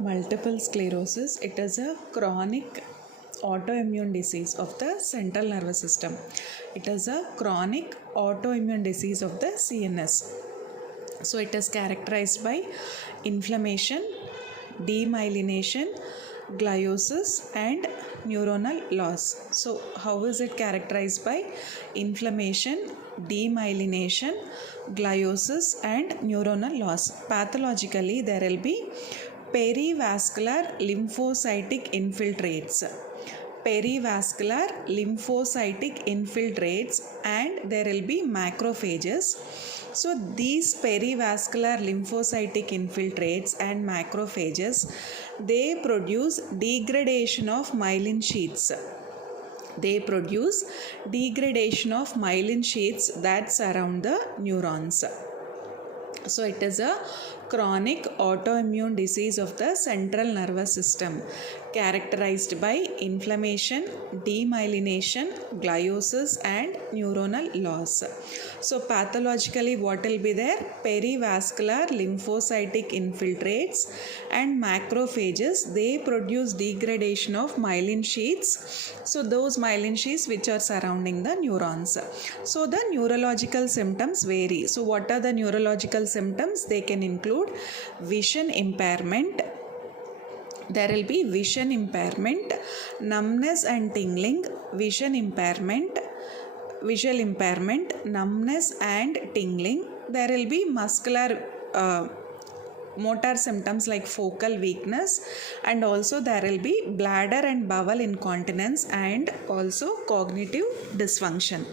Multiple sclerosis, it is a chronic autoimmune disease of the central nervous system. It is a chronic autoimmune disease of the CNS. So it is characterized by inflammation, demyelination, gliosis and neuronal loss. So how is it characterized? By inflammation, demyelination, gliosis and neuronal loss. Pathologically there will be perivascular lymphocytic infiltrates, and there will be macrophages. So these perivascular lymphocytic infiltrates and macrophages, they produce degradation of myelin sheaths. That surround the neurons. So it is a chronic autoimmune disease of the central nervous system characterized by inflammation, demyelination, gliosis and neuronal loss. So pathologically what will be there? Perivascular lymphocytic infiltrates and macrophages, they produce degradation of myelin sheaths. So those myelin sheaths which are surrounding the neurons. So the neurological symptoms vary. So what are the neurological symptoms? They can include vision impairment. There will be vision impairment, numbness and tingling, visual impairment, numbness and tingling. There will be muscular motor symptoms like focal weakness, and also there will be bladder and bowel incontinence and also cognitive dysfunction.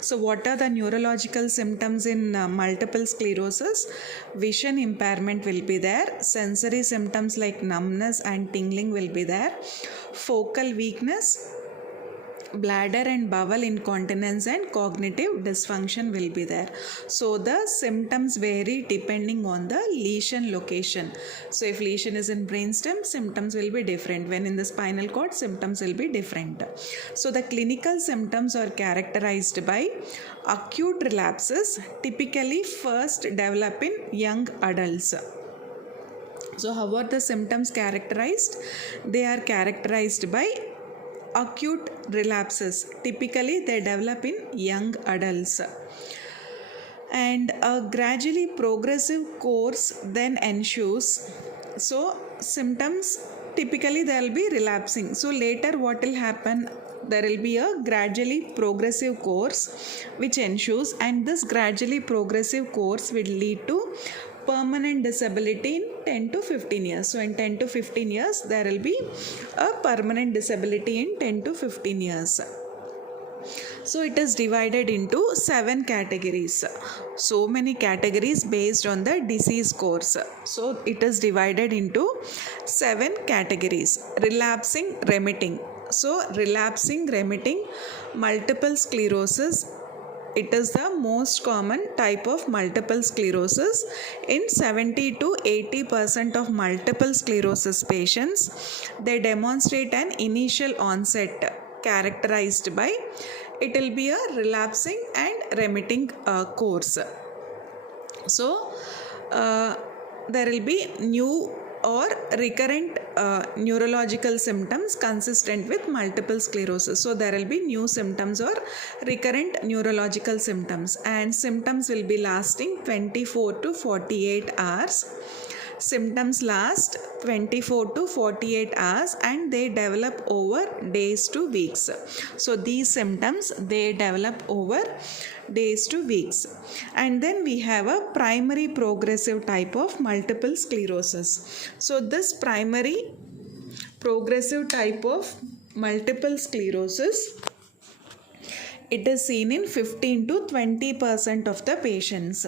So what are the neurological symptoms in multiple sclerosis? Vision impairment will be there, sensory symptoms like numbness and tingling will be there, focal weakness, bladder and bowel incontinence and cognitive dysfunction will be there. So the symptoms vary depending on the lesion location. So if lesion is in brainstem, symptoms will be different. When in the spinal cord, symptoms will be different. So the clinical symptoms are characterized by acute relapses, typically first develop in young adults. So how are the symptoms characterized? They are characterized by acute relapses, typically they develop in young adults, and a gradually progressive course then ensues. So symptoms typically there will be relapsing. So later what will happen? There will be a gradually progressive course which ensues, and this gradually progressive course will lead to permanent disability in 10 to 15 years. So in 10 to 15 years there will be a permanent disability in 10 to 15 years. So it is divided into 7 categories. So many categories based on the disease course. So it is divided into 7 categories. Relapsing, remitting. So relapsing, remitting, multiple sclerosis. It is the most common type of multiple sclerosis. In 70 to 80% of multiple sclerosis patients, they demonstrate an initial onset characterized by, it will be a relapsing and remitting course. So there will be new or recurrent neurological symptoms consistent with multiple sclerosis. So there will be new symptoms or recurrent neurological symptoms, and symptoms will be lasting 24 to 48 hours. Symptoms last 24 to 48 hours and they develop over days to weeks. So these symptoms, they develop over days to weeks. And then we have a primary progressive type of multiple sclerosis. So this primary progressive type of multiple sclerosis, it is seen in 15 to 20% of the patients.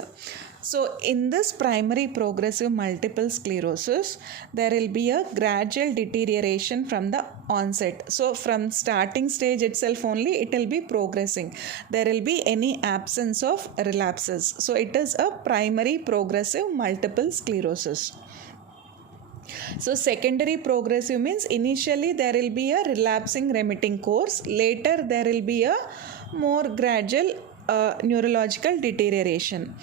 So in this primary progressive multiple sclerosis, there will be a gradual deterioration from the onset. So from starting stage itself only, it will be progressing. There will be any absence of relapses. So it is a primary progressive multiple sclerosis. So secondary progressive means initially there will be a relapsing remitting course. Later there will be a more gradual neurological deterioration.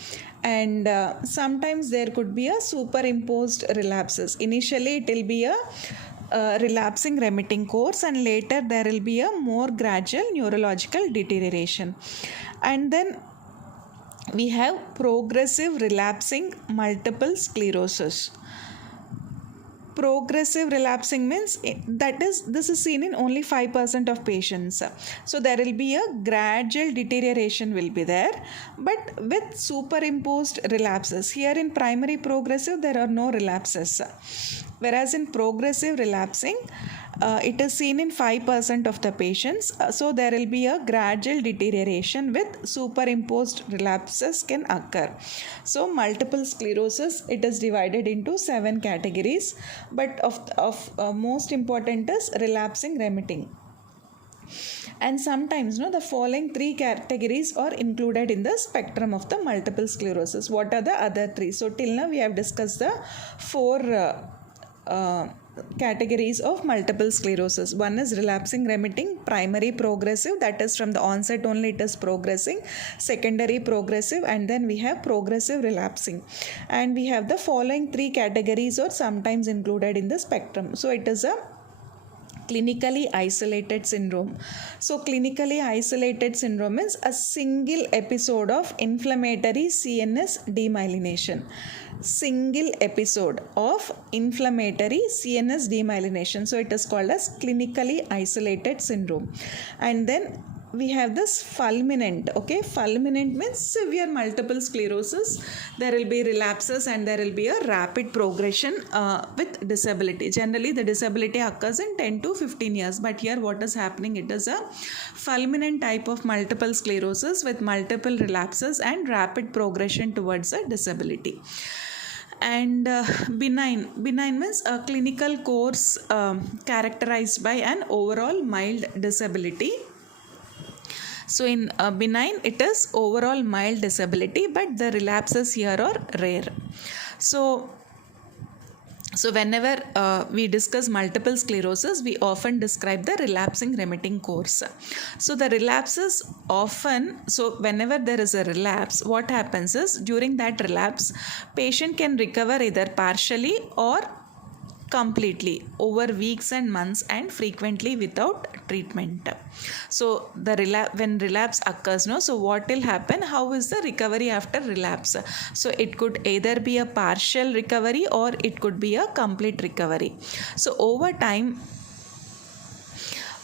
and sometimes there could be a superimposed relapses. Initially it will be a relapsing remitting course, and later there will be a more gradual neurological deterioration. And then we have progressive relapsing multiple sclerosis. Progressive relapsing means this is seen in only 5% of patients. So there will be a gradual deterioration will be there, but with superimposed relapses. Here in primary progressive there are no relapses, whereas in progressive relapsing it is seen in 5% of the patients. So there will be a gradual deterioration with superimposed relapses can occur. So multiple sclerosis, it is divided into 7 categories, but of most important is relapsing remitting. And sometimes the following 3 categories are included in the spectrum of the multiple sclerosis. What are the other 3? So till now we have discussed the 4 categories of multiple sclerosis. One is relapsing remitting, primary progressive, that is from the onset only it is progressing, secondary progressive, and then we have progressive relapsing. And we have the following 3 categories or sometimes included in the spectrum. So it is a clinically isolated syndrome. So clinically isolated syndrome is a single episode of inflammatory CNS demyelination. Single episode of inflammatory CNS demyelination. So it is called as clinically isolated syndrome. And then we have this fulminant. Okay, fulminant means severe multiple sclerosis. There will be relapses and there will be a rapid progression with disability. Generally the disability occurs in 10 to 15 years, but here what is happening, it is a fulminant type of multiple sclerosis with multiple relapses and rapid progression towards a disability. And benign means a clinical course characterized by an overall mild disability. So in benign it is overall mild disability, but the relapses here are rare. So whenever we discuss multiple sclerosis, we often describe the relapsing remitting course. So the relapses often, so whenever there is a relapse, what happens is during that relapse, patient can recover either partially or completely over weeks and months and frequently without treatment. So the when relapse occurs, so what will happen, how is the recovery after relapse? So it could either be a partial recovery or it could be a complete recovery. So over time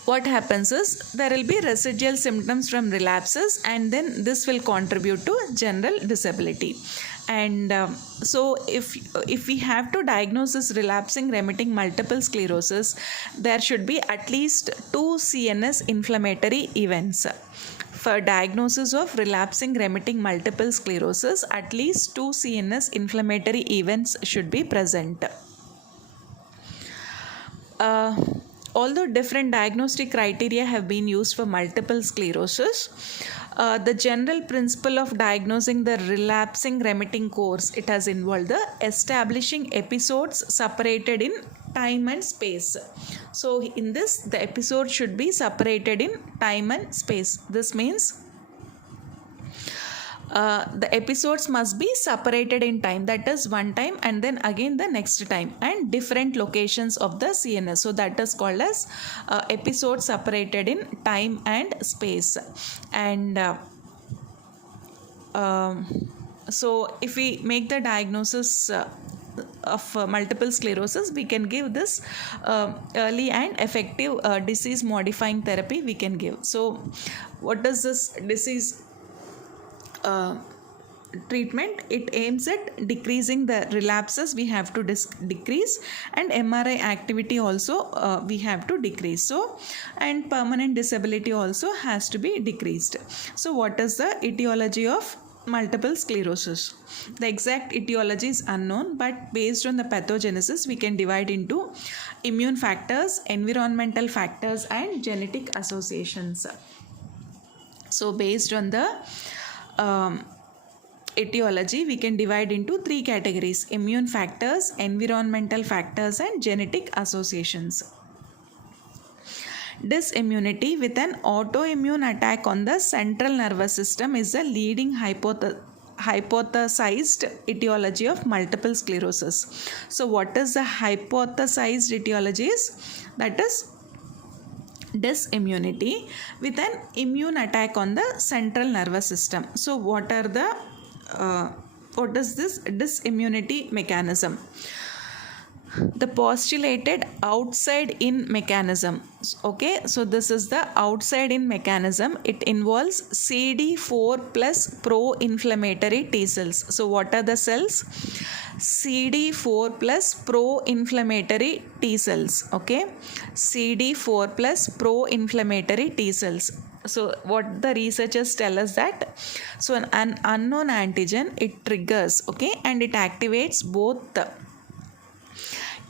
what happens is there will be residual symptoms from relapses, and then this will contribute to general disability. And so if we have to diagnose this relapsing remitting multiple sclerosis, there should be at least 2 CNS inflammatory events. For diagnosis of relapsing remitting multiple sclerosis, at least 2 CNS inflammatory events should be present. Although different diagnostic criteria have been used for multiple sclerosis, the general principle of diagnosing the relapsing remitting course, it has involved the establishing episodes separated in time and space. So in this, the episode should be separated in time and space. This means the episodes must be separated in time, that is one time and then again the next time, and different locations of the CNS. So that is called as episodes separated in time and space. And so if we make the diagnosis of multiple sclerosis, we can give this early and effective disease modifying therapy we can give. So what does this disease treatment? It aims at decreasing the relapses, we have to decrease, and MRI activity also we have to decrease. So and permanent disability also has to be decreased. So what is the etiology of multiple sclerosis? The exact etiology is unknown, but based on the pathogenesis we can divide into immune factors, environmental factors, and genetic associations. So based on the etiology we can divide into 3 categories: immune factors, environmental factors, and genetic associations. Disimmunity with an autoimmune attack on the central nervous system is the leading hypothesized etiology of multiple sclerosis. So what is the hypothesized etiologies? That is disimmunity with an immune attack on the central nervous system. So what is this disimmunity mechanism? The postulated outside in mechanism. Okay, so this is the outside in mechanism. It involves CD4 plus pro-inflammatory T cells. So what are the cells? CD4 plus pro-inflammatory T cells. Okay, CD4 plus pro-inflammatory T cells. So what the researchers tell us that, so an unknown antigen, it triggers, okay, and it activates both the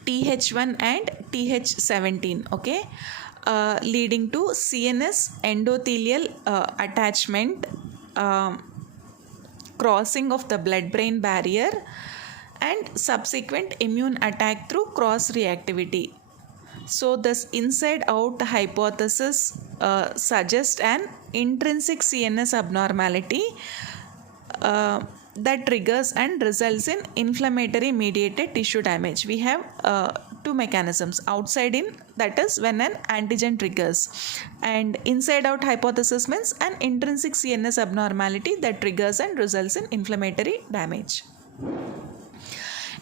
Th1 and Th17, okay, leading to CNS endothelial attachment, crossing of the blood-brain barrier, and subsequent immune attack through cross-reactivity. So this inside-out hypothesis suggests an intrinsic CNS abnormality that triggers and results in inflammatory mediated tissue damage. We have two mechanisms: outside in, that is when an antigen triggers, and inside out hypothesis means an intrinsic CNS abnormality that triggers and results in inflammatory damage.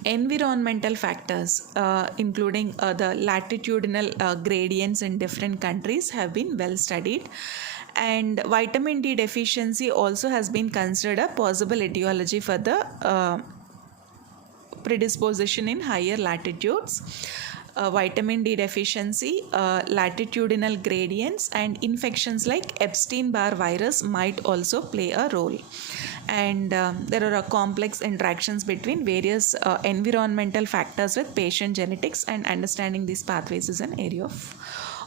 Environmental factors, including the latitudinal gradients in different countries, have been well studied. And vitamin D deficiency also has been considered a possible etiology for the predisposition in higher latitudes. Vitamin D deficiency, latitudinal gradients, and infections like Epstein-Barr virus might also play a role. And there are complex interactions between various environmental factors with patient genetics, and understanding these pathways is an area of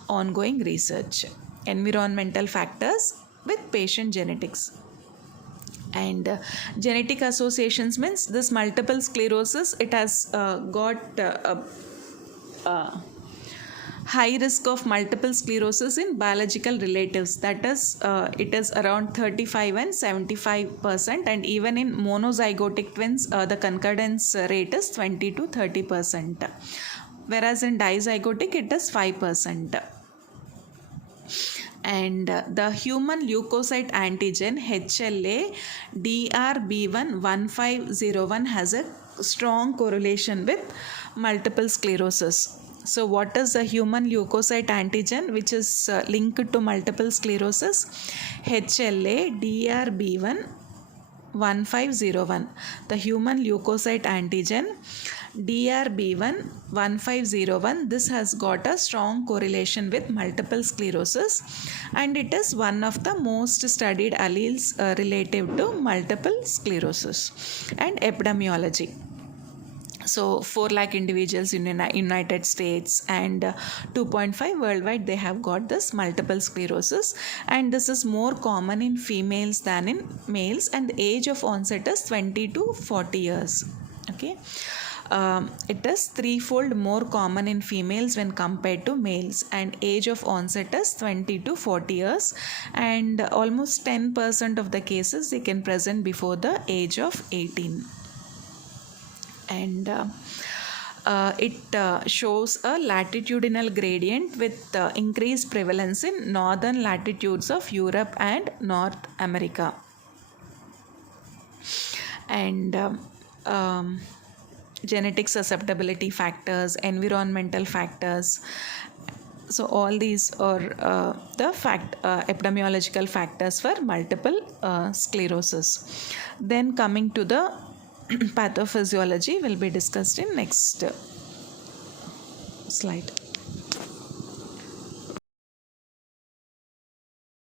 ongoing research. Environmental factors with patient genetics. And genetic associations means this multiple sclerosis, it has got high risk of multiple sclerosis in biological relatives, that is it is around 35 and 75%, and even in monozygotic twins the concordance rate is 20 to 30%, whereas in dizygotic it is 5%. And the human leukocyte antigen HLA DRB1 has a strong correlation with multiple sclerosis. So what is the human leukocyte antigen which is linked to multiple sclerosis? HLA DRB1. The human leukocyte antigen DRB1, this has got a strong correlation with multiple sclerosis, and it is one of the most studied alleles relative to multiple sclerosis. And epidemiology. So 4 lakh individuals in the United States and 2.5 worldwide, they have got this multiple sclerosis, and this is more common in females than in males, and the age of onset is 20 to 40 years. Okay. It is threefold more common in females when compared to males, and age of onset is 20 to 40 years, and almost 10% of the cases they can present before the age of 18. And it shows a latitudinal gradient with increased prevalence in northern latitudes of Europe and North America. And genetic susceptibility factors, environmental factors. So all these are the epidemiological factors for multiple sclerosis. Then coming to the pathophysiology will be discussed in next slide.